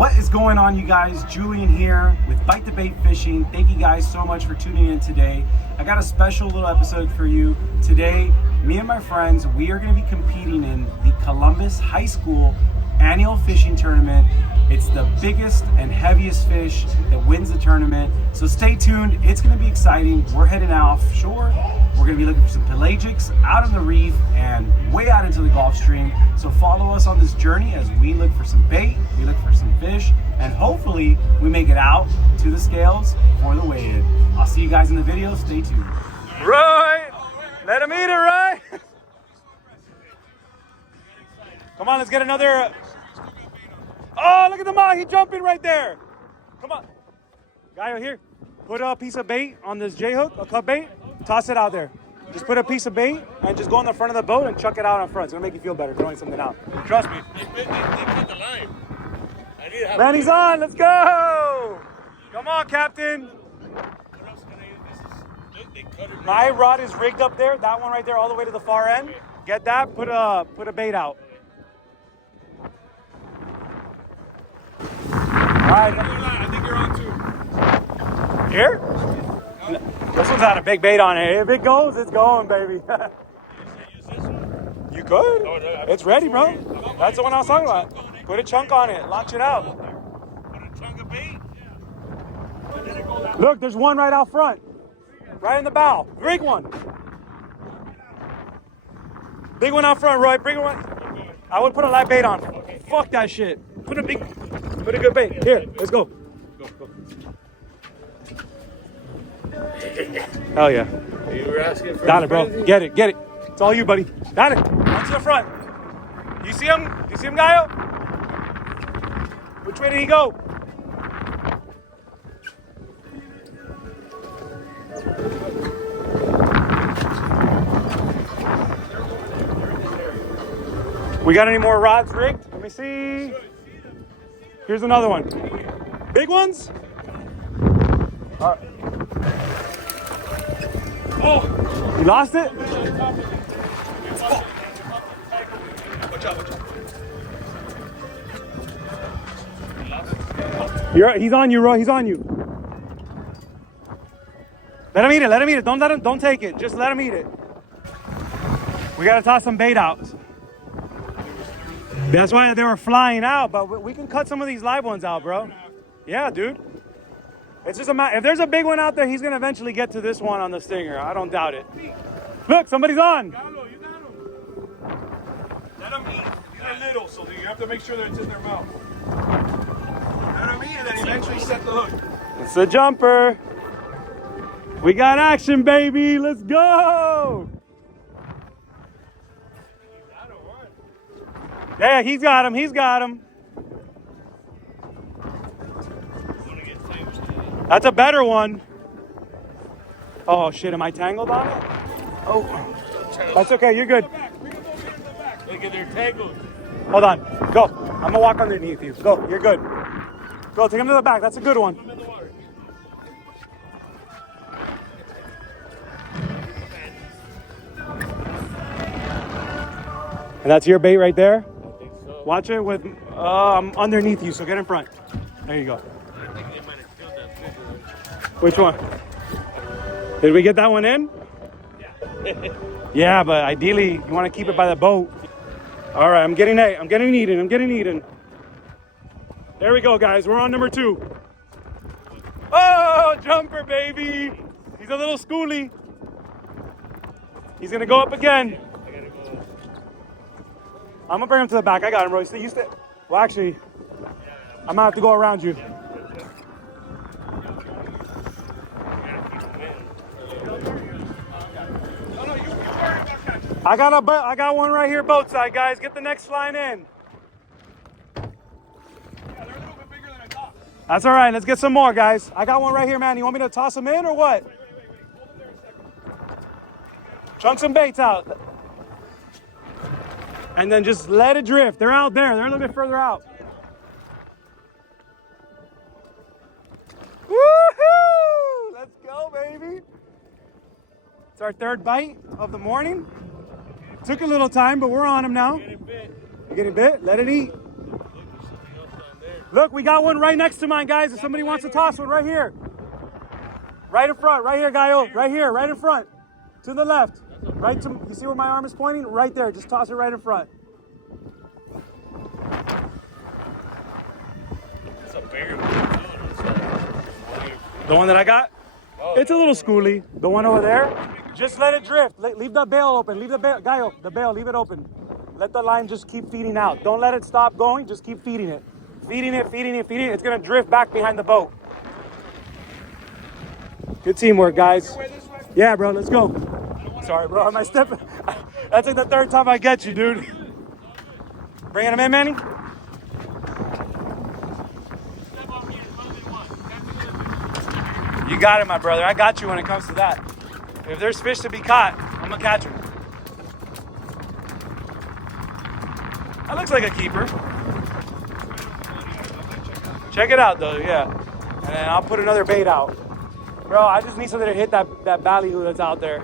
What is going on, you guys? Julian here with Bite the Bait Fishing. Thank you guys so much for tuning in today. I got a special little episode for you. Today, me and my friends, we are going to be competing in the Columbus High School annual fishing tournament. It's the biggest and heaviest fish that wins the tournament. So stay tuned. It's going to be exciting. We're heading offshore. We're going to be looking for some pelagics out on the reef and way out into the Gulf Stream. So follow us on this journey as we look for some bait, we look for some fish, and hopefully we make it out to the scales for the weigh-in. I'll see you guys in the video. Stay tuned. Right. Let him eat it, right? Come on, let's get another. Oh, look at the mahi jumping right there. Come on. Guy over here, put a piece of bait on this J-hook, a cut bait, toss it out there. Just put a piece of bait and just go on the front of the boat and chuck it out on front. It's going to make you feel better throwing something out. Trust me. They cut the line. I need to have Man, he's on. Let's go. Come on, Captain. What else can I use? They cut it. My rod is rigged up there. That one right there all the way to the far end. Get that. Put a bait out. All right. I think you're on too. Here? This one's had a big bait on it. If it goes, it's going, baby. Use this one? You could. Oh, no, It's ready, bro. That's the one I was talking about. Put a chunk on it. Launch it out. Put a chunk of bait. Look, there's one right out front. Right in the bow. Big one. Big one out front, Roy. Big one. I would put a light bait on. Fuck that shit. Put a good bait. Here, let's go. Hell yeah. You were asking for Got it, bro. Get it. It's all you, buddy. Got it. On to the front. You see him? You see him, Gaio? Which way did he go? We got any more rods rigged? Let me see. Here's another one. Big ones? All right. Oh, you lost it? Watch out. He's on you, Roy. He's on you. Let him eat it. Don't take it. Just let him eat it. We gotta toss some bait out. That's why they were flying out, but we can cut some of these live ones out, bro. Yeah, dude. It's just a matter. If there's a big one out there, he's gonna eventually get to this one on the stinger. I don't doubt it. Look, somebody's on. You got him. Let them eat. These are little, so you have to make sure that it's in their mouth. Let them eat and then eventually set the hook. It's a jumper. We got action, baby. Let's go. Yeah, he's got him. That's a better one. Oh shit, am I tangled on it? Oh, that's okay, you're good. Look at their tangled. Hold on, go. I'm gonna walk underneath you. Go, you're good. Go, take him to the back. That's a good one. And that's your bait right there? I think so. Watch it with underneath you, so get in front. There you go. I think they might have killed that fish. Which one? Did we get that one in? Yeah. Yeah, but ideally you want to keep it by the boat. All right, I'm getting eaten. There we go, guys. We're on number 2. Oh, jumper, baby. He's a little schoolie. He's gonna go up again. I gotta go. I'm gonna bring him to the back. I got him, bro. You stay. Well, actually, I'm gonna have to go around you. I got one right here, boat side, guys. Get the next line in. Yeah, they're a little bit bigger than I thought. That's all right. Let's get some more, guys. I got one right here, man. You want me to toss them in or what? Wait. Hold it there a second. Chunk some baits out. And then just let it drift. They're out there. They're a little bit further out. Woohoo! Let's go, baby. It's our 3rd bite of the morning. Took a little time, but we're on them now. Getting bit. You getting bit? Let it eat. Look, there's something else down there. Look, we got one right next to mine, guys. If somebody wants to toss one, right here. Right in front, right here, Gaio. Right here, right in front. To the left. Right to, you see where my arm is pointing? Right there, just toss it right in front. It's a bigger The one that I got? It's a little schoolie. The one over there, just let it drift. Leave the bail open. Leave the bail, Gaio, the bail, leave it open. Let the line just keep feeding out. Don't let it stop going, just keep feeding it. Feeding it, feeding it, feeding it. It's gonna drift back behind the boat. Good teamwork, guys. Yeah, bro, let's go. Sorry, bro, am I stepping? That's like the third time I get you, dude. Bringing him in, Manny? You got it, my brother. I got you when it comes to that. If there's fish to be caught, I'm gonna catch them. That looks like a keeper. Check it out, though, yeah. And then I'll put another bait out. Bro, I just need something to hit that ballyhoo that's out there.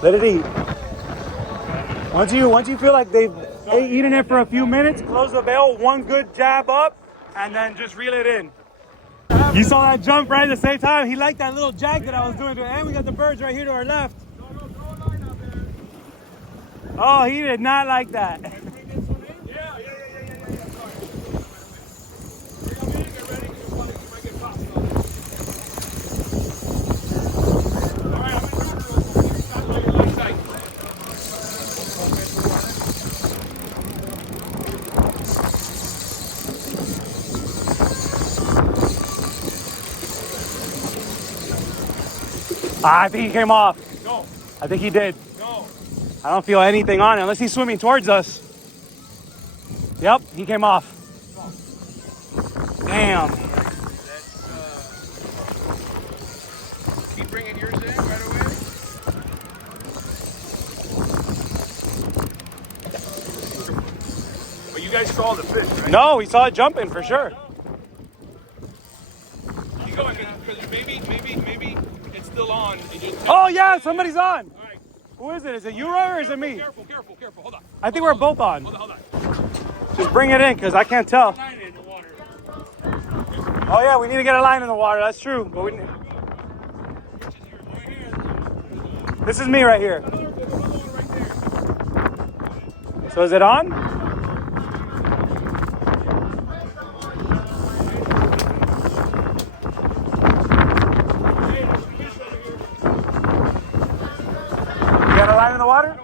Let it eat. Once you feel like they've eaten it for a few minutes, close the bail, one good jab up, and then just reel it in. You saw that jump right at the same time. He liked that little jack that I was doing to him. And we got the birds right here to our left. Oh, he did not like that. I think he came off. No. I think he did. No. I don't feel anything on it unless he's swimming towards us. Yep, he came off. Damn. Keep bringing yours in right away. But you guys saw the fish, right? No, we saw it jumping for sure. Keep going, because maybe it's still on. Oh yeah, somebody's on. All right. Who is it? Is it you, or is it me? Careful. Hold on. I think we're both on. Hold on. Just bring it in, because I can't tell. Line in the water. Oh yeah, we need to get a line in the water. That's true. But we. This is me right here. So is it on? You got a line in the water?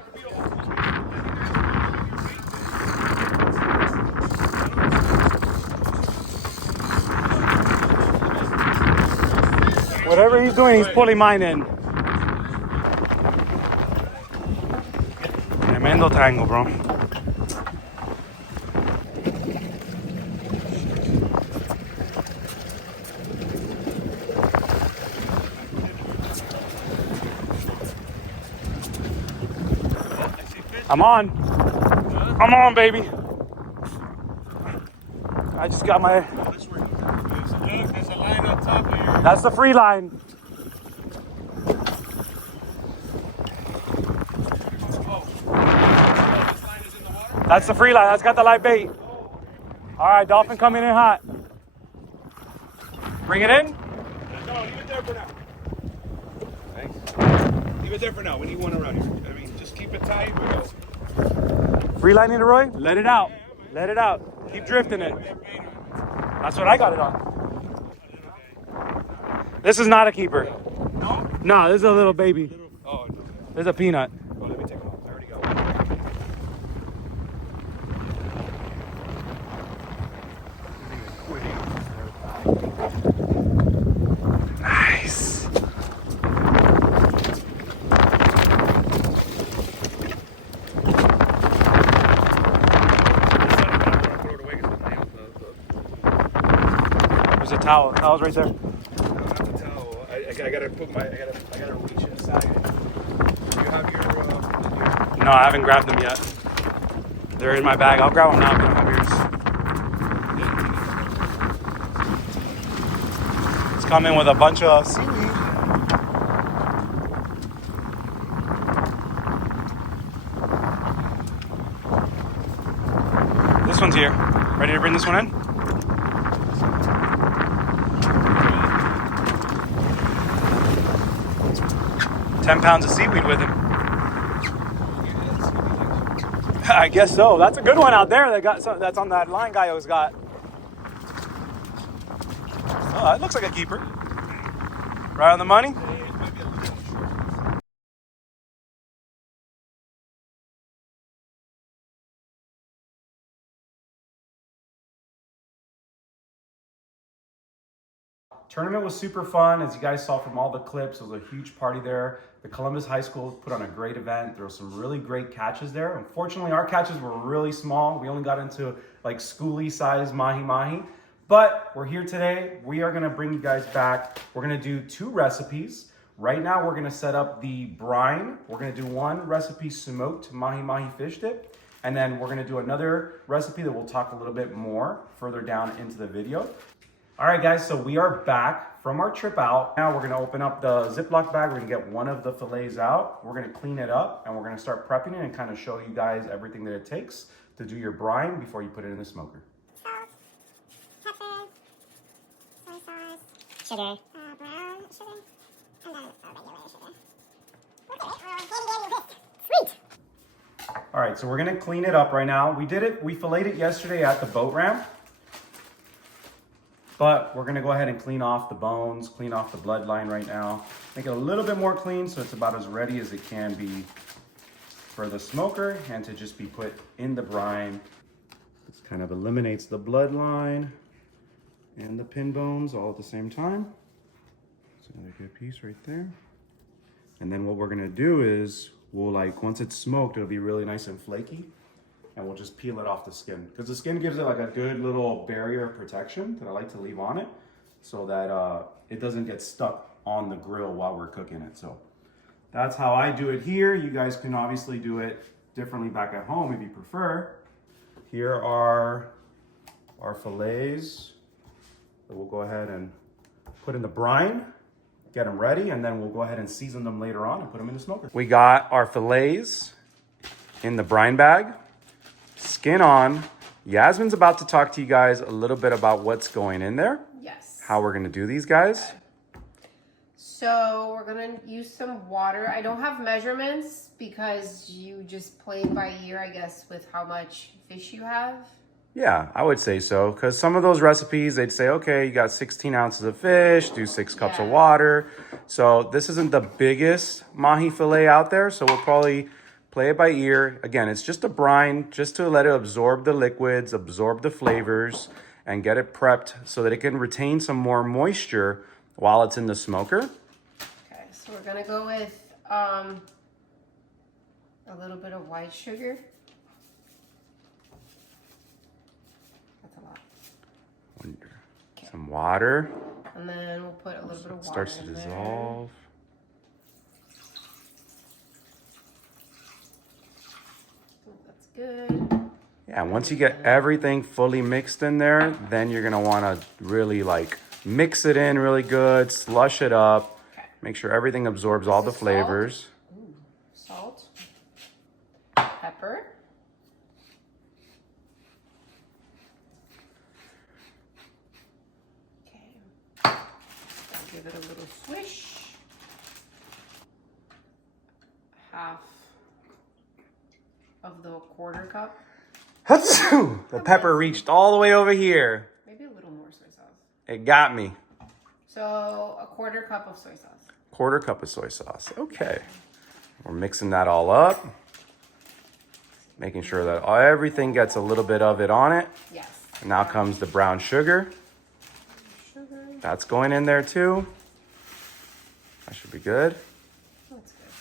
Whatever he's doing, he's pulling mine in. Tremendo tango, bro. I'm on. I'm on, baby. I just got my... Look, there's a line on top of here. That's the free line. That's the free line. That's got the light bait. All right, dolphin coming in hot. Bring it in. No, leave it there for now. Thanks. Leave it there for now. We need one around here. I mean, just keep it tight. We go. Free line, Roy. Let it out. Let it out. Keep drifting it. That's what I got it on. This is not a keeper. No? No, this is a little baby. Oh, no. This is a peanut. Oh, let me take it off. I already got one. Nice. There's a towel. The towel's right there. Not the towel. I gotta put my. I gotta reach inside. You have your. No, I haven't grabbed them yet. They're in my bag. I'll grab them now if you don't have come in with a bunch of seaweed. This one's here. Ready to bring this one in? £10 of seaweed with him. I guess so. That's a good one out there. That's on that line guy always got. Oh, that looks like a keeper. Right on the money. Tournament was super fun. As you guys saw from all the clips, it was a huge party there. The Columbus High School put on a great event. There were some really great catches there. Unfortunately, our catches were really small. We only got into like schoolie size mahi mahi. But we're here today. We are gonna bring you guys back. We're gonna do 2 recipes. Right now, we're gonna set up the brine. We're gonna do 1 recipe smoked mahi mahi fish dip. And then we're gonna do another recipe that we'll talk a little bit more further down into the video. All right, guys, so we are back from our trip out. Now we're gonna open up the Ziploc bag. We're gonna get one of the fillets out. We're gonna clean it up and we're gonna start prepping it and kind of show you guys everything that it takes to do your brine before you put it in the smoker. Salt, pepper, soy sauce, sugar, brown sugar, and then regular sugar. Okay, sweet. All right, so we're gonna clean it up right now. We filleted it yesterday at the boat ramp. But we're gonna go ahead and clean off the bones, clean off the bloodline right now. Make it a little bit more clean so it's about as ready as it can be for the smoker and to just be put in the brine. This kind of eliminates the bloodline and the pin bones all at the same time. That's another good piece right there. And then what we're gonna do is once it's smoked, it'll be really nice and flaky. And we'll just peel it off the skin because the skin gives it like a good little barrier of protection that I like to leave on it so that it doesn't get stuck on the grill while we're cooking it. So that's how I do it here. You guys can obviously do it differently back at home if you prefer. Here are our fillets that we'll go ahead and put in the brine, get them ready, and then we'll go ahead and season them later on and put them in the smoker. We got our fillets in the brine bag. Skin on. Yasmin's about to talk to you guys a little bit about what's going in there. Yes. How we're gonna do these guys. Okay. So we're gonna use some water. I don't have measurements because you just play by ear, I guess, with how much fish you have. Yeah, I would say so. Because some of those recipes, they'd say, okay, you got 16 ounces of fish, do 6 cups of water. So this isn't the biggest mahi fillet out there. So we'll probably play it by ear. Again, it's just a brine, just to let it absorb the liquids, absorb the flavors, and get it prepped so that it can retain some more moisture while it's in the smoker. Okay, so we're gonna go with a little bit of white sugar. That's a lot. Okay. Some water. And then we'll put a little bit of water Starts to in dissolve. There. That's good. Yeah, once you get everything fully mixed in there, then you're gonna wanna really mix it in really good, slush it up, make sure everything absorbs all the flavors. Salt, pepper, okay, give it a little swish, half of the 1/4 cup. The pepper reached all the way over here. Maybe a little more soy sauce. It got me. So a 1/4 cup of soy sauce. 1/4 cup of soy sauce. Okay. We're mixing that all up. Making sure that everything gets a little bit of it on it. Yes. And now comes the brown sugar. Sugar. That's going in there too. That should be good. That's good.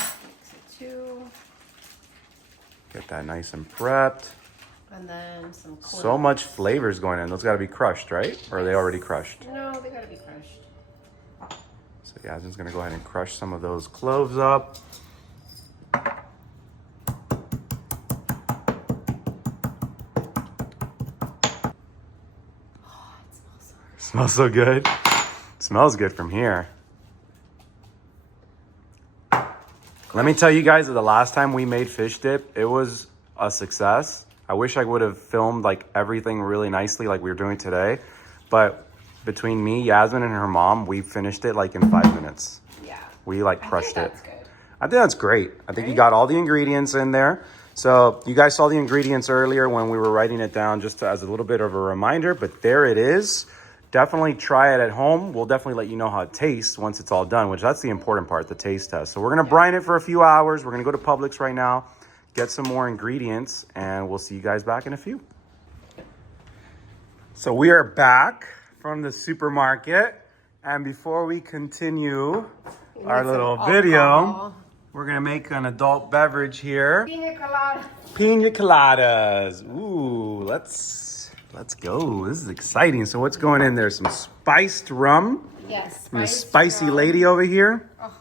Mix it too. Get that nice and prepped. And then some cloves. So much flavors going in. Those got to be crushed, right? Or are they already crushed? No, they gotta be crushed. So Yasmin's gonna go ahead and crush some of those cloves up. Smells so good. Smells good from here. Let me tell you guys that the last time we made fish dip, it was a success. I wish I would have filmed like everything really nicely like we were doing today. But between me, Yasmin, and her mom, we finished it like in 5 minutes. Yeah. We like crushed it. That's good. I think that's great. I think you got all the ingredients in there. So you guys saw the ingredients earlier when we were writing it down just as a little bit of a reminder, but there it is. Definitely try it at home. We'll definitely let you know how it tastes once it's all done, which that's the important part, the taste test. So we're going to brine it for a few hours. We're going to go to Publix right now, get some more ingredients, and we'll see you guys back in a few. So we are back from the supermarket. And before we continue our little video, we're going to make an adult beverage here. Pina colada. Pina coladas. Ooh, let's go. This is exciting. So what's going in there? Some spiced rum. Yes. From the spicy lady over here. Oh.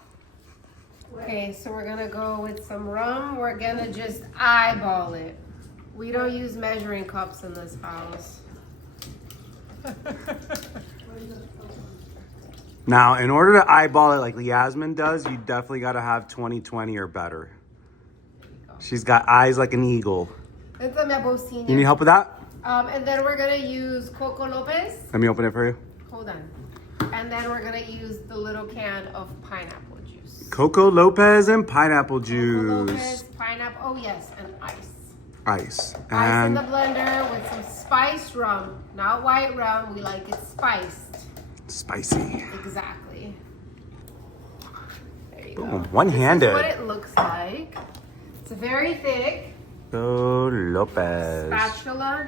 Okay, so we're gonna go with some rum. We're gonna just eyeball it. We don't use measuring cups in this house. Now, in order to eyeball it like Yasmin does, you definitely got to have 20/20 or better. She's got eyes like an eagle. It's a minha bolsinha. You need help with that? And then we're gonna use Coco Lopez. Let me open it for you. Hold on. And then we're gonna use the little can of pineapple juice. Coco Lopez and pineapple Coco juice. Lopez, pineapple. Oh yes, and ice. Ice. Ice in And the blender with some spiced rum, not white rum. We like it spiced. spicy. Exactly. There you Boom. go. One-handed. This is what it looks like. It's very thick. Coco Lopez. Spatula.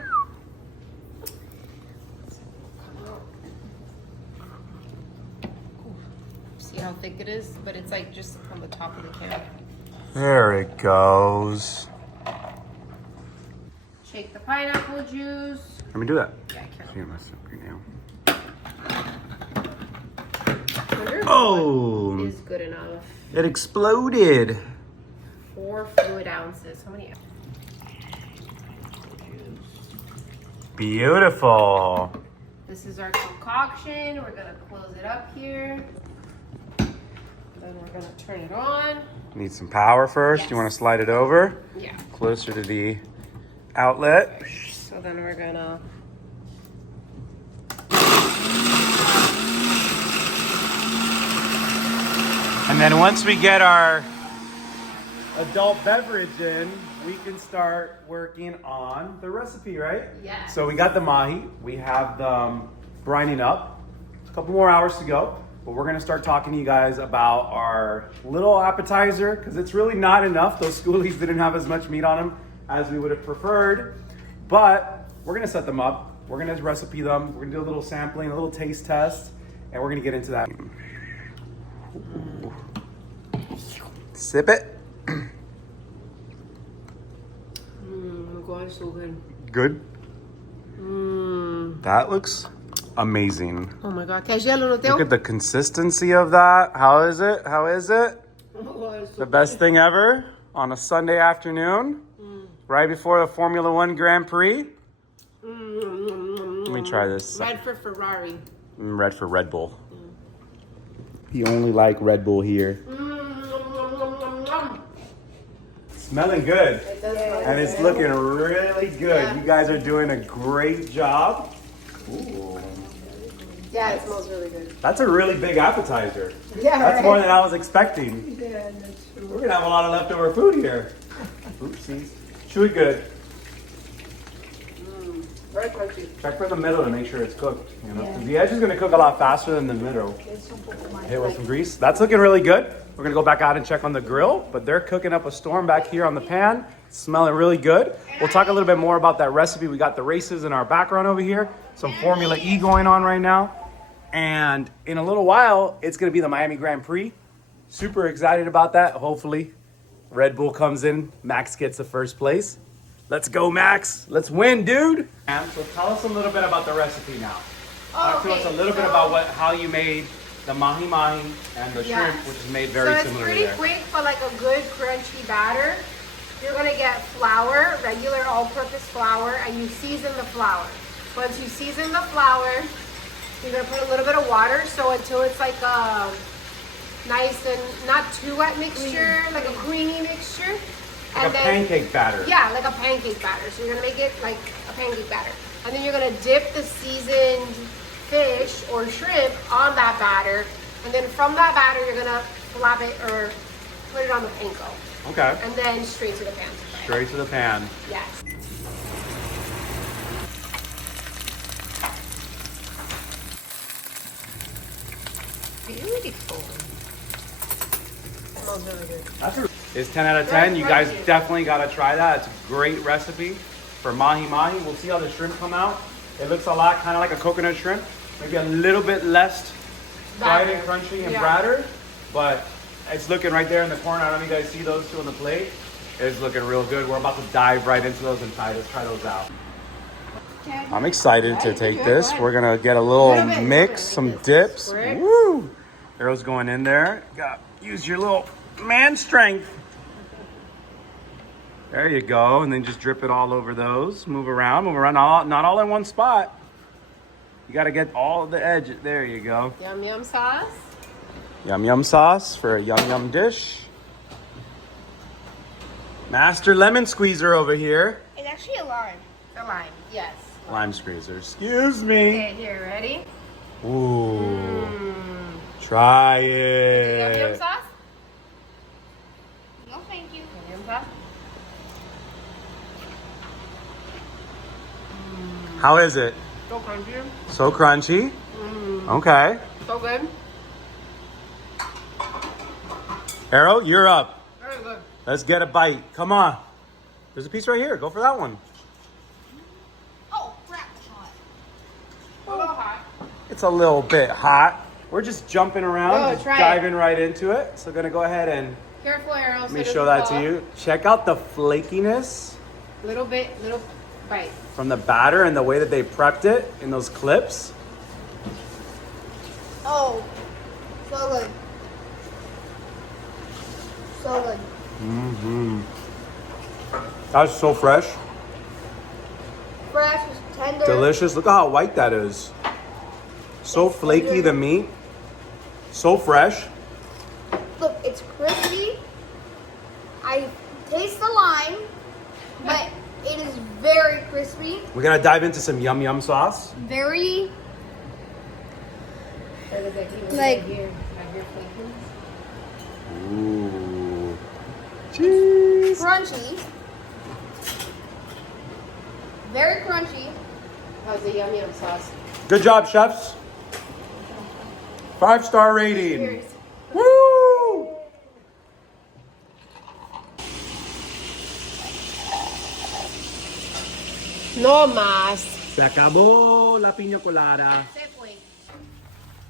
See how thick it is? But it's like just on the top of the can. There it goes. Shake the pineapple juice. Let me do that. Yeah, I can. See, I messed up your nail. Wonder if Oh! one is good enough. It exploded. 4 fluid ounces. How many? Beautiful. This is our concoction. We're gonna close it up here. Then we're gonna turn it on. Need some power first. Yes. You want to slide it over Yeah. closer to the outlet. So then we're gonna. And then once we get our adult beverage in, we can start working on the recipe, right? Yes. So we got the mahi. We have them brining up. A couple more hours to go. But we're gonna start talking to you guys about our little appetizer, because it's really not enough. Those schoolies didn't have as much meat on them as we would have preferred. But we're gonna set them up. We're gonna recipe them. We're gonna do a little sampling, a little taste test, and we're gonna get into that. Ooh. Sip it. God, so good. Good. That looks amazing. Oh my God. Quer gelo no teu? Look at the consistency of that. How is it? How is it? The best thing ever on a Sunday afternoon, right before the Formula One Grand Prix. Let me try this. Red for Ferrari. Red for Red Bull. You only like Red Bull here. Smelling good. And it's looking really good. Yeah. You guys are doing a great job. Ooh. Yeah, it smells really good. That's a really big appetizer. Yeah, That's right? more than I was expecting. Yeah, that's true. We're gonna have a lot of leftover food here. Oopsies. Chewy good. Very crunchy. Check for the middle to make sure it's cooked. You know, 'cause the edge is gonna cook a lot faster than the middle. Hit with some grease. That's looking really good. We're gonna go back out and check on the grill, but they're cooking up a storm back here on the pan. It's smelling really good. We'll talk a little bit more about that recipe. We got the races in our background over here. Some Formula E going on right now. And in a little while, it's gonna be the Miami Grand Prix. Super excited about that. Hopefully, Red Bull comes in. Max gets the first place. Let's go, Max. Let's win, dude. So tell us a little bit about the recipe now. Talk to us a little bit about how you made the mahi mahi and the shrimp, which is made very So similar it's pretty there. quick for like a good crunchy batter. You're gonna get flour, regular all-purpose flour, and you season the flour. Once you season the flour, You're gonna put a little bit of water, so until it's like nice and not too wet mixture, like a creamy mixture. Like and a pancake batter. Yeah, like a pancake batter. So you're gonna make it like a pancake batter. And then you're gonna dip the seasoned fish or shrimp on that batter. And then from that batter, you're gonna flap it or put it on the panko. Okay. And then straight to the pan. Straight to the pan. Yes. Beautiful. Smells really good. It's 10 out of 10. You guys definitely gotta try that. It's a great recipe for mahi mahi. We'll see how the shrimp come out. It looks a lot kind of like a coconut shrimp. Maybe a little bit less fried and crunchy and battered, but it's looking right there in the corner. I don't know if you guys see those two on the plate. It's looking real good. We're about to dive right into those and try those out. I'm excited to take this. We're gonna get a little mix, some dips. Woo! Arrow's going in there. Got use your little man strength. There you go, and then just drip it all over those. Move around, not all in one spot. You got to get all of the edge. There you go. Yum yum sauce. Yum yum sauce for a yum yum dish. Master lemon squeezer over here. It's actually a lime. A lime, yes. Lime squeezer. Excuse me. Okay, here, ready? Ooh. Try Yum yum it. sauce? No, thank you. Yum yum sauce? How is it? So crunchy. So crunchy. Okay. So good. Arrow, you're up. Very good. Let's get a bite. Come on. There's a piece right here. Go for that one. Oh, crap, it's hot. A little hot. It's a little bit hot. We're just jumping around, Oh, just try it. diving right into it. So gonna go ahead and Careful, Arrow. let me show that to you. Check out the flakiness Little bite. from the batter and the way that they prepped it in those clips. Oh, so good. So good. That's so fresh. Fresh, tender. Delicious. Look at how white that is. So flaky, the meat. So fresh. Look, it's crispy. I taste the lime, but it is very crispy. We're gonna dive into some yum yum sauce. Very Like Like- here. Right here, flaking. Ooh. Cheese. crunchy. Very crunchy. How's the yum yum sauce? Good job, chefs. 5-star rating. Cheers. Woo! No más. Se acabó la piña colada.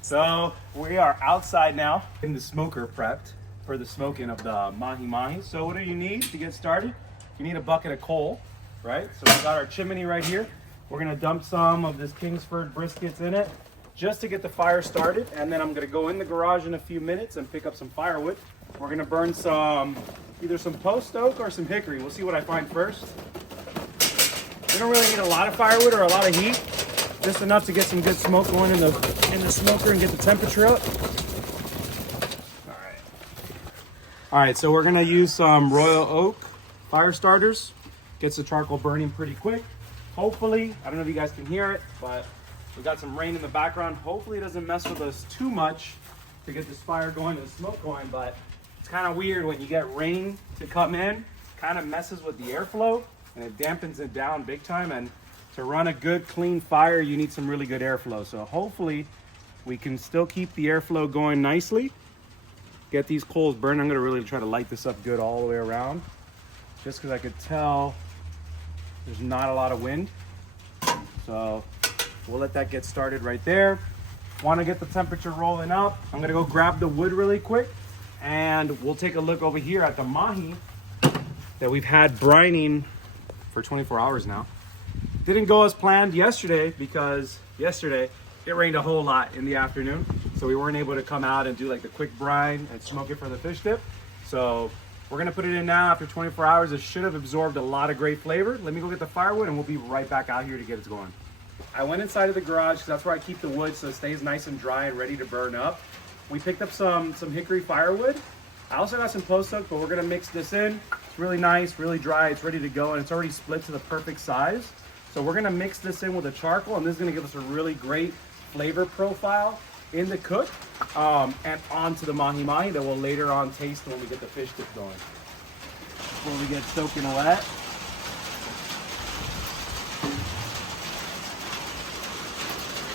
So we are outside now in the smoker prepped for the smoking of the mahi mahi. So what do you need to get started? You need a bucket of coal, right? So we got our chimney right here. We're gonna dump some of this Kingsford briskets in it just to get the fire started. And then I'm gonna go in the garage in a few minutes and pick up some firewood. We're gonna burn either some post oak or some hickory. We'll see what I find first. We don't really need a lot of firewood or a lot of heat. Just enough to get some good smoke going in the smoker and get the temperature up. All right, so we're gonna use some Royal Oak fire starters. Gets the charcoal burning pretty quick. Hopefully, I don't know if you guys can hear it, but we got some rain in the background. Hopefully it doesn't mess with us too much to get this fire going and the smoke going, but it's kind of weird when you get rain to come in, kind of messes with the airflow and it dampens it down big time. And to run a good clean fire, you need some really good airflow. So hopefully we can still keep the airflow going nicely. Get these coals burning. I'm gonna really try to light this up good all the way around, just because I could tell there's not a lot of wind. So we'll let that get started right there. Want to get the temperature rolling up. I'm gonna go grab the wood really quick and we'll take a look over here at the mahi that we've had brining for 24 hours now. Didn't go as planned yesterday because yesterday it rained a whole lot in the afternoon. So we weren't able to come out and do like the quick brine and smoke it for the fish dip. So we're gonna put it in now after 24 hours. It should have absorbed a lot of great flavor. Let me go get the firewood and we'll be right back out here to get it going. I went inside of the garage because that's where I keep the wood so it stays nice and dry and ready to burn up. We picked up some hickory firewood. I also got some post oak, but we're gonna mix this in. It's really nice, really dry, it's ready to go, and it's already split to the perfect size. So we're gonna mix this in with the charcoal, and this is gonna give us a really great flavor profile in the cook, and onto the mahi mahi that we'll later on taste when we get the fish dip going. Before we get soaking wet.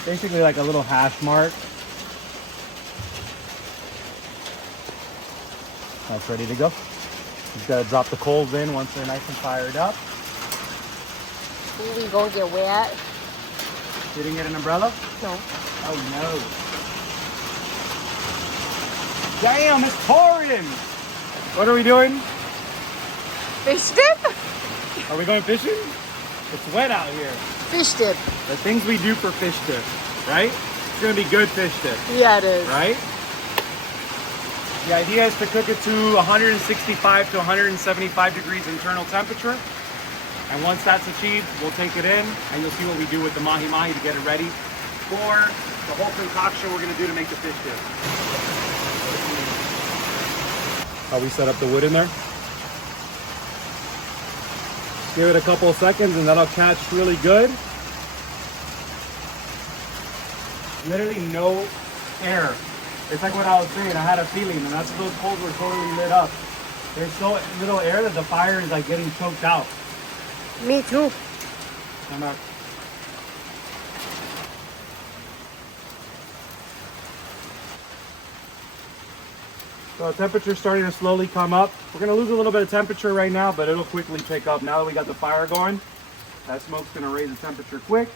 Basically like a little hash mark. That's ready to go. Just gotta drop the coals in once they're nice and fired up. We gonna get wet? You didn't get an umbrella? No. Oh no. Damn, it's pouring! What are we doing? Fish dip? Are we going fishing? It's wet out here. Fish dip. The things we do for fish dip, right? It's gonna be good fish dip, Yeah, it is. right? The idea is to cook it to 165 to 175 degrees internal temperature. And once that's achieved, we'll take it in and you'll see what we do with the mahi mahi to get it ready for the whole concoction we're gonna do to make the fish dip. How we set up the wood in there. Give it a couple of seconds and that'll catch really good. Literally no air. It's like what I was saying, I had a feeling, and that's those coals were totally lit up. There's so little air that the fire is like getting choked out. Me too. I'm not. So the temperature's starting to slowly come up. We're gonna lose a little bit of temperature right now, but it'll quickly pick up. Now that we got the fire going, that smoke's gonna raise the temperature quick.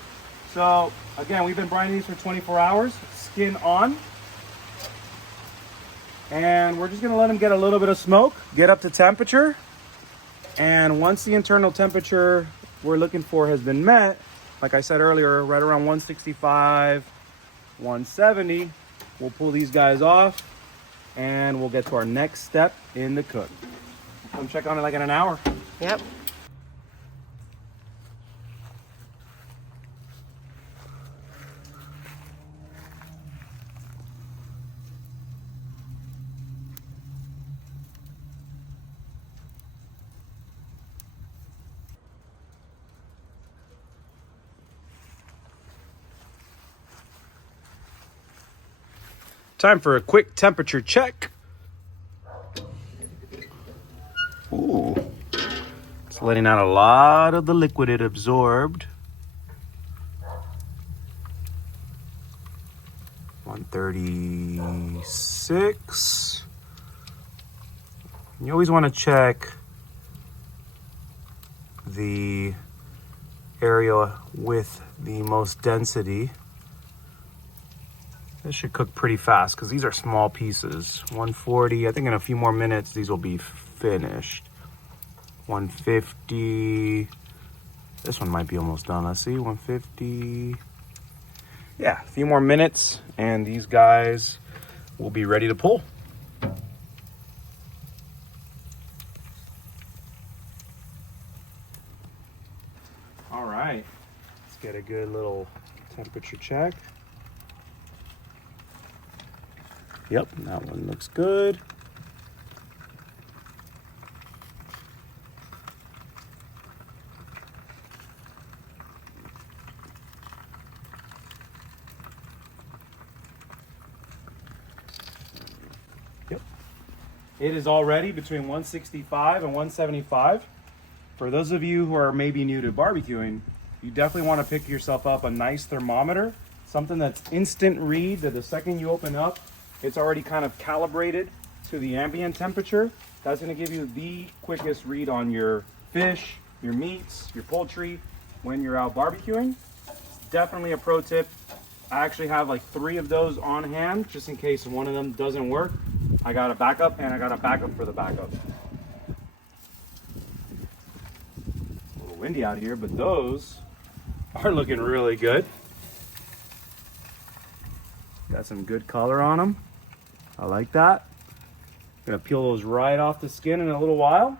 So again, we've been brining these for 24 hours, skin on. And we're just gonna let them get a little bit of smoke, get up to temperature. And once the internal temperature we're looking for has been met, like I said earlier, right around 165, 170, we'll pull these guys off and we'll get to our next step in the cook. Come check on it like in an hour. Yep. Time for a quick temperature check. Ooh, it's letting out a lot of the liquid it absorbed. 136. You always want to check the area with the most density. This should cook pretty fast because these are small pieces. 140, I think in a few more minutes these will be finished. 150, this one might be almost done. Let's see, 150. Yeah, a few more minutes and these guys will be ready to pull. All right, let's get a good little temperature check. Yep, that one looks good. Yep. It is already between 165 and 175. For those of you who are maybe new to barbecuing, you definitely want to pick yourself up a nice thermometer, something that's instant read that the second you open up, it's already kind of calibrated to the ambient temperature. That's gonna give you the quickest read on your fish, your meats, your poultry when you're out barbecuing. Definitely a pro tip. I actually have like 3 of those on hand just in case one of them doesn't work. I got a backup and I got a backup for the backup. A little windy out here, but those are looking really good. Got some good color on them. I like that. Gonna peel those right off the skin in a little while.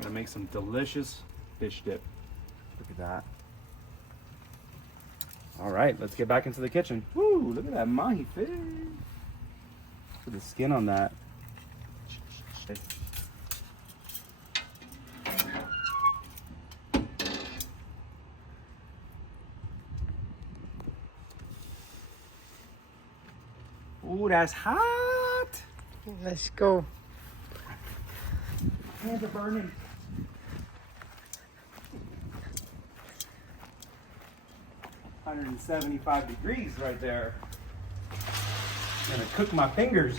Gonna make some delicious fish dip. Look at that. All right, let's get back into the kitchen. Woo, look at that mahi fish. Look at the skin on that. Ooh, that's hot. Let's go. Hands are burning. $175 degrees right there. Gonna cook my fingers.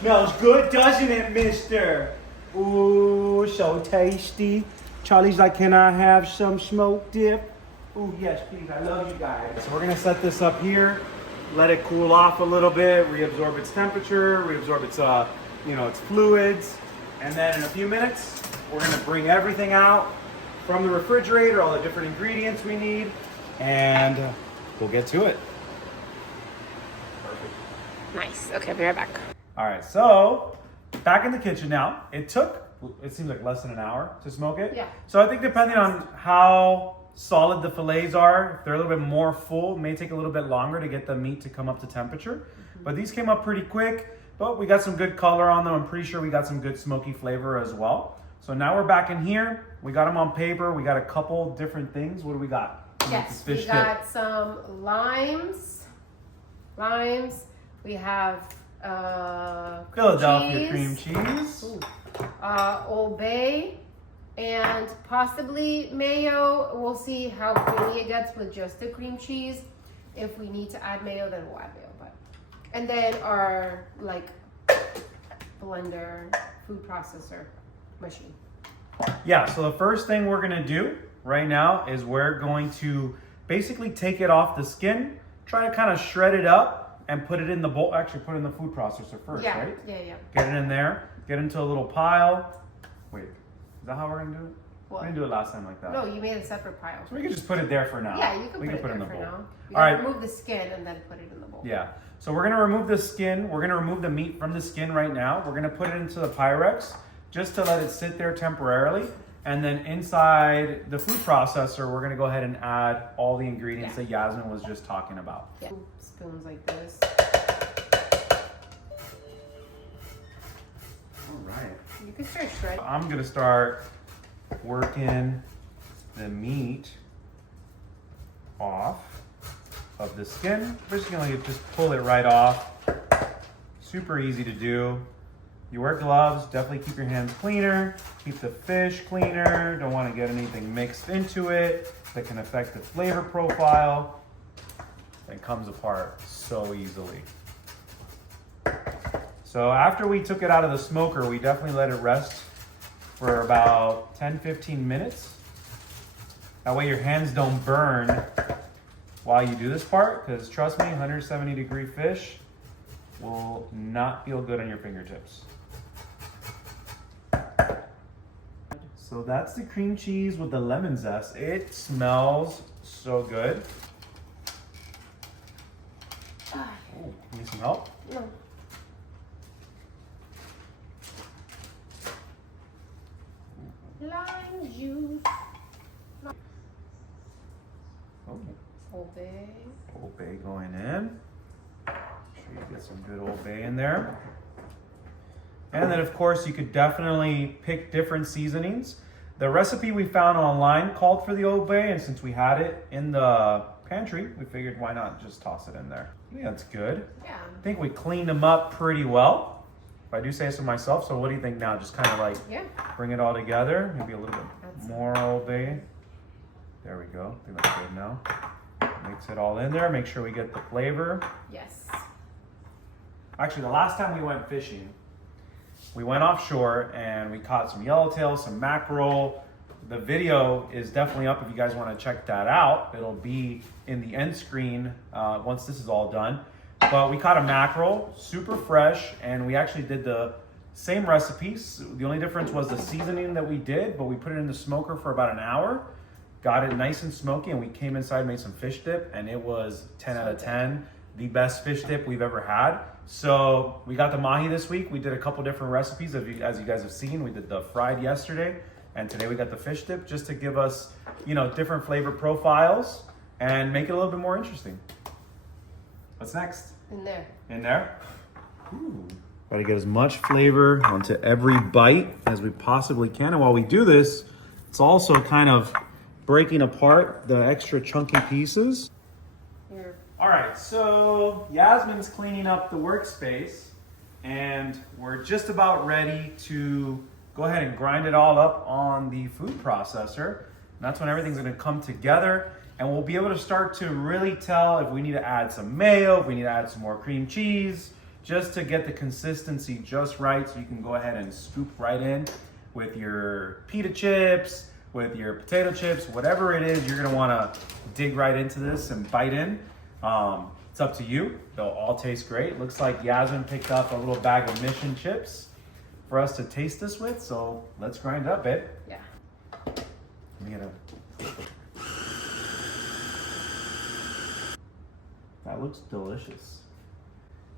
Smells good, doesn't it, mister? Ooh, so tasty. Charlie's like, can I have some smoked dip? Ooh, yes, please. I love you guys. So we're gonna set this up here, let it cool off a little bit, reabsorb its temperature, reabsorb its, its fluids, and then in a few minutes, we're gonna bring everything out from the refrigerator, all the different ingredients we need, and we'll get to it. Perfect. Nice. Okay, I'll be right back. All right, so back in the kitchen now. It seems like less than an hour to smoke it. Yeah. So I think depending on how solid the fillets are, if they're a little bit more full, it may take a little bit longer to get the meat to come up to temperature. But these came up pretty quick, but we got some good color on them. I'm pretty sure we got some good smoky flavor as well. So now we're back in here. We got them on paper. We got a couple different things. What do we got? Yes, Fish we got some limes. We have Philadelphia cream cheese. Old Bay, and possibly mayo. We'll see how creamy it gets with just the cream cheese. If we need to add mayo, then we'll add mayo. And then our blender, food processor machine. Yeah, so the first thing we're gonna do right now is we're going to basically take it off the skin, try to kind of shred it up and put it in the bowl. Actually, put it in the food processor first, right? Yeah. Get it in there, get into a little pile. Wait, is that how we're gonna do it? What? We didn't do it last time like that. No, you made a separate pile. So we can just put it there for now. Yeah, you can we put it there in the for bowl. now. You All gotta right. remove the skin and then put it in the bowl. Yeah. So we're gonna remove the skin. We're gonna remove the meat from the skin right now. We're gonna put it into the Pyrex just to let it sit there temporarily. And then inside the food processor, we're gonna go ahead and add all the ingredients that Yasmin was just talking about. Yeah. 2 spoons like this. All right. You can start shredding. I'm gonna start working the meat off of the skin. We're just gonna just pull it right off. Super easy to do. You wear gloves, definitely keep your hands cleaner, keep the fish cleaner, don't want to get anything mixed into it that can affect the flavor profile. It comes apart so easily. So after we took it out of the smoker, we definitely let it rest for about 10-15 minutes. That way your hands don't burn while you do this part, because trust me, 170 degree fish will not feel good on your fingertips. So that's the cream cheese with the lemon zest. It smells so good. Oh, need some help? No. Lime juice. Oh, Old Bay. Old Bay going in. Make sure you get some good Old Bay in there. And then of course you could definitely pick different seasonings. The recipe we found online called for the Old Bay, and since we had it in the pantry, we figured why not just toss it in there. I think that's good. Yeah. I think we cleaned them up pretty well, if I do say so myself. So what do you think now? Just kind of like bring it all together, maybe a little bit more Old Bay. There we go. I think that's good now. Mix it all in there, make sure we get the flavor. Yes. Actually, the last time we went fishing, we went offshore and we caught some yellowtail, some mackerel. The video is definitely up if you guys want to check that out. It'll be in the end screen once this is all done. But we caught a mackerel, super fresh, and we actually did the same recipes. The only difference was the seasoning that we did, but we put it in the smoker for about an hour, got it nice and smoky, and we came inside, made some fish dip, and it was 10 out of 10. The best fish dip we've ever had. So we got the mahi this week. We did a couple different recipes as you guys have seen. We did the fried yesterday. And today we got the fish dip just to give us, you know, different flavor profiles and make it a little bit more interesting. What's next? In there. In there? Ooh. Try to get as much flavor onto every bite as we possibly can. And while we do this, it's also kind of breaking apart the extra chunky pieces. Here. All right, so Yasmin's cleaning up the workspace and we're just about ready to go ahead and grind it all up on the food processor. And that's when everything's gonna come together and we'll be able to start to really tell if we need to add some mayo, if we need to add some more cream cheese, just to get the consistency just right so you can go ahead and scoop right in with your pita chips, with your potato chips, whatever it is, you're gonna wanna dig right into this and bite in. It's up to you. They'll all taste great. Looks like Yasmin picked up a little bag of Mission chips for us to taste this with, so let's grind up, babe. Yeah. Let me get a... That looks delicious.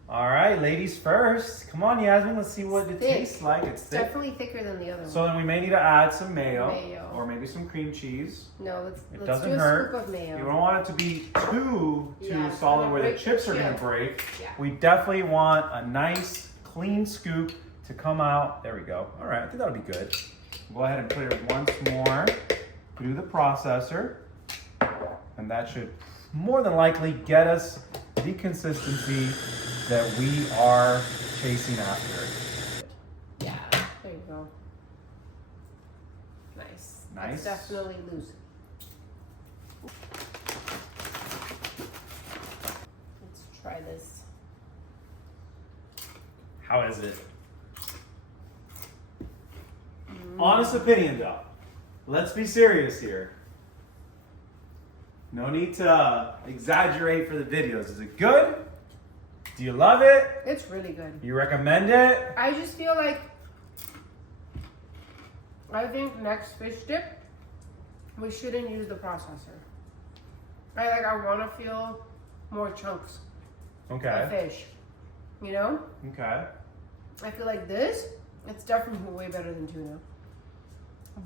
All right, ladies first. Come on, Yasmin, let's see what it Thick. tastes like. It's thick. Definitely thicker than the other So one. then we may need to add some mayo, Mayo. or maybe some cream cheese. No, let's It do doesn't a hurt. scoop of mayo. You don't want it to be too Yeah, it's solid gonna where the break the chips are gonna chip. break. Yeah. We definitely want a nice clean scoop to come out. There we go. All right, I think that'll be good. Go ahead and put it once more through the processor. And that should more than likely get us the consistency that we are chasing after. Yeah, there you go. Nice. Nice. That's definitely loose. Let's try this. How is it? Honest opinion though. Let's be serious here. No need to exaggerate for the videos. Is it good? Do you love it? It's really good. You recommend it? I just feel like I think next fish dip we shouldn't use the processor. I want to feel more chunks of Okay. fish. You know? Okay. I feel like this, it's definitely way better than tuna.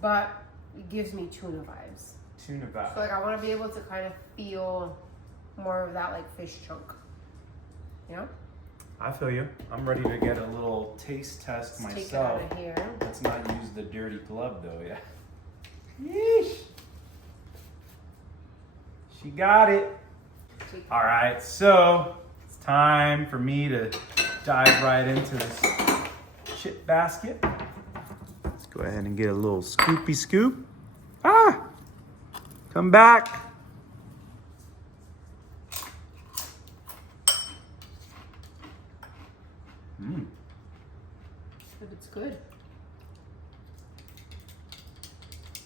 But it gives me tuna vibes. Tuna back. So I want to be able to kind of feel more of that fish chunk. You know? I feel you. I'm ready to get a little taste test Let's myself. take it out of here. Let's not use the dirty glove though, yeah. Yeesh. She got it. All right, so it's time for me to dive right into this chip basket. Let's go ahead and get a little scoopy scoop. Ah! Come back. If it's good.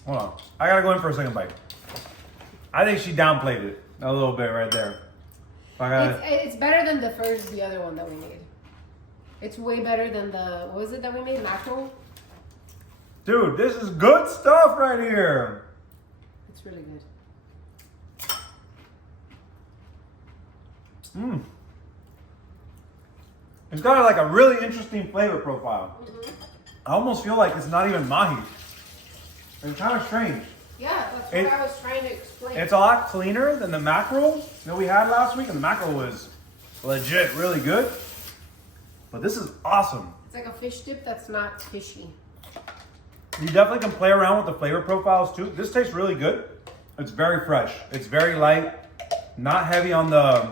Hold on. I gotta go in for a second bite. I think she downplayed it a little bit right there. It's better than the other one that we made. It's way better than the, what was it that we made? Mackerel? Dude, this is good stuff right here. It's really good. It's got like a really interesting flavor profile. I almost feel like it's not even mahi. It's kind of strange. Yeah, that's what I was trying to explain. It's a lot cleaner than the mackerel that we had last week, and the mackerel was legit really good. But this is awesome. It's like a fish dip that's not fishy. You definitely can play around with the flavor profiles too. This tastes really good. It's very fresh. It's very light, not heavy on the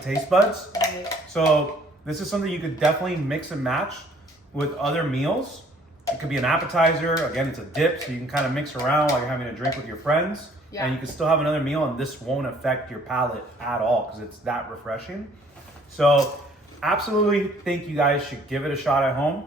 taste buds. Right. So this is something you could definitely mix and match with other meals. It could be an appetizer. Again, it's a dip, so you can kind of mix around like you're having a drink with your friends. Yeah. And you can still have another meal, and this won't affect your palate at all because it's that refreshing. So absolutely think you guys should give it a shot at home.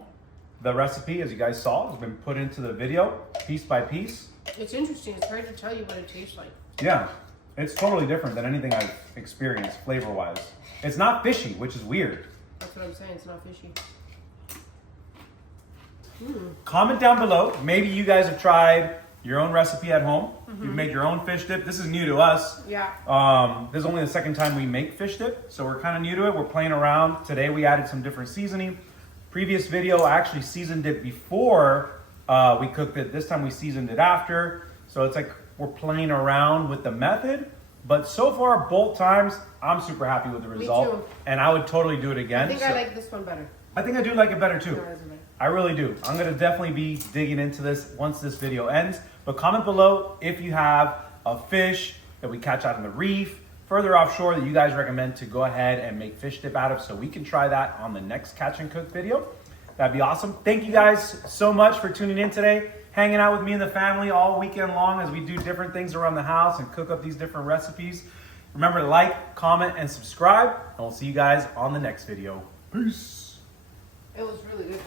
The recipe, as you guys saw, has been put into the video piece by piece. It's interesting. It's hard to tell you what it tastes like. Yeah, it's totally different than anything I've experienced flavor-wise. It's not fishy, which is weird. That's what I'm saying. It's not fishy. Comment down below. Maybe you guys have tried your own recipe at home. You've made your own fish dip. This is new to us. Yeah. This is only the second time we make fish dip, so we're kind of new to it. We're playing around. Today we added some different seasoning. Previous video, I actually seasoned it before We cooked it, this time we seasoned it after. So it's like we're playing around with the method. But so far, both times, I'm super happy with the result. too. And I would totally do it again. I think I like this one better. I think I do like it better too. No, it doesn't matter. I really do. I'm going to definitely be digging into this once this video ends. But comment below if you have a fish that we catch out on the reef, further offshore, that you guys recommend to go ahead and make fish dip out of, so we can try that on the next catch and cook video. That'd be awesome. Thank you guys so much for tuning in today, hanging out with me and the family all weekend long as we do different things around the house and cook up these different recipes. Remember to like, comment, and subscribe, and we'll see you guys on the next video. Peace. It was really good.